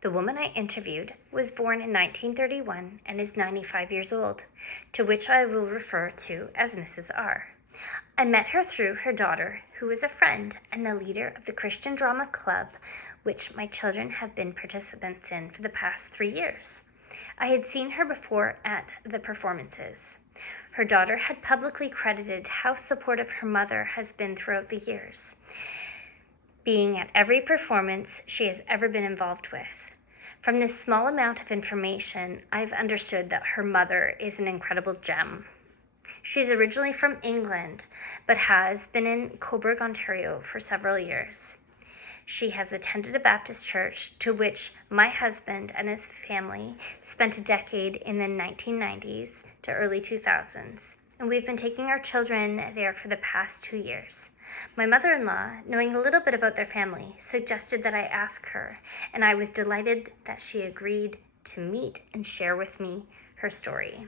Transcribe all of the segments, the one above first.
The woman I interviewed was born in 1931 and is 95 years old, to which I will refer to as Mrs. R. I met her through her daughter, who is a friend and the leader of the Christian Drama Club, which my children have been participants in for the past 3 years. I had seen her before at the performances. Her daughter had publicly credited how supportive her mother has been throughout the years, being at every performance she has ever been involved with. From this small amount of information, I've understood that her mother is an incredible gem. She's originally from England, but has been in Cobourg, Ontario for several years. She has attended a Baptist church to which my husband and his family spent a decade in the 1990s to early 2000s, and we've been taking our children there for the past 2 years. My mother-in-law, knowing a little bit about their family, suggested that I ask her, and I was delighted that she agreed to meet and share with me her story.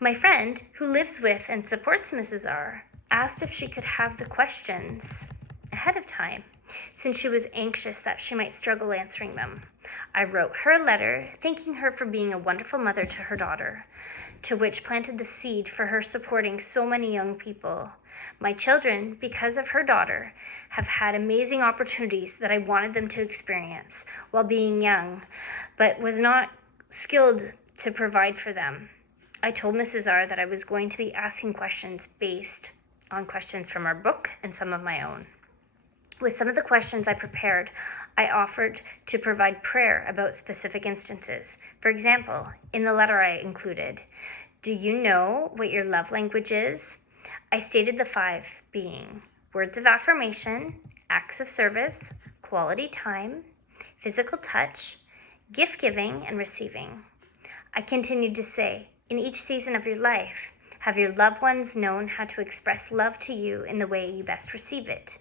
My friend, who lives with and supports Mrs. R, asked if she could have the questions ahead of time, since she was anxious that she might struggle answering them. I wrote her a letter thanking her for being a wonderful mother to her daughter, to which planted the seed for her supporting so many young people. My children, because of her daughter, have had amazing opportunities that I wanted them to experience while being young, but was not skilled to provide for them. I told Mrs. R that I was going to be asking questions based on questions from our book and some of my own. With some of the questions I prepared, I offered to provide prayer about specific instances. For example, in the letter I included, do you know what your love language is? I stated the 5 being words of affirmation, acts of service, quality time, physical touch, gift giving and receiving. I continued to say, in each season of your life, have your loved ones known how to express love to you in the way you best receive it?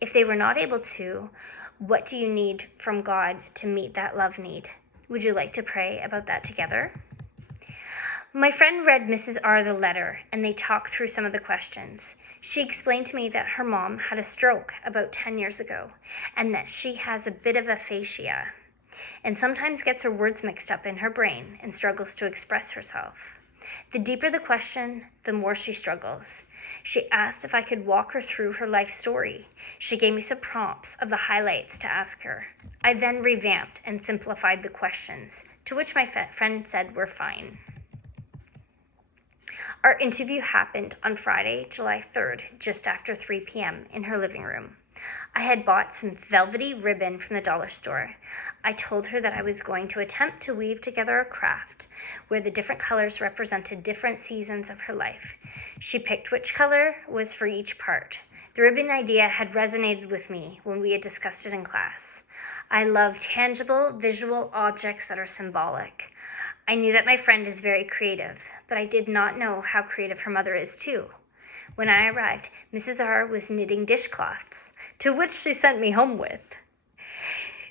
If they were not able to, what do you need from God to meet that love need? Would you like to pray about that together? My friend read Mrs. R the letter, and they talked through some of the questions. She explained to me that her mom had a stroke about 10 years ago, and that she has a bit of aphasia, and sometimes gets her words mixed up in her brain and struggles to express herself. The deeper the question, the more she struggles. She asked if I could walk her through her life story. She gave me some prompts of the highlights to ask her. I then revamped and simplified the questions, to which my friend said were fine. Our interview happened on Friday, July 3rd, just after 3 p.m. in her living room. I had bought some velvety ribbon from the dollar store. I told her that I was going to attempt to weave together a craft where the different colors represented different seasons of her life. She picked which color was for each part. The ribbon idea had resonated with me when we had discussed it in class. I love tangible, visual objects that are symbolic. I knew that my friend is very creative, but I did not know how creative her mother is too. When I arrived, Mrs. R was knitting dishcloths, to which she sent me home with,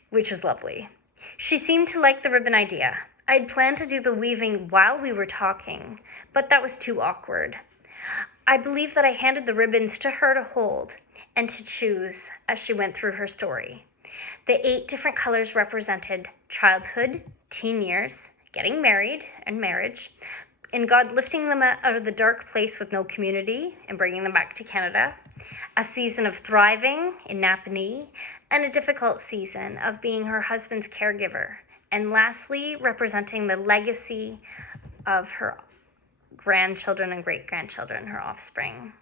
which was lovely. She seemed to like the ribbon idea. I had planned to do the weaving while we were talking, but that was too awkward. I believe that I handed the ribbons to her to hold and to choose as she went through her story. The 8 different colors represented childhood, teen years, getting married and marriage, and God lifting them out of the dark place with no community and bringing them back to Canada, a season of thriving in Napanee, and a difficult season of being her husband's caregiver, and lastly, representing the legacy of her grandchildren and great-grandchildren, her offspring.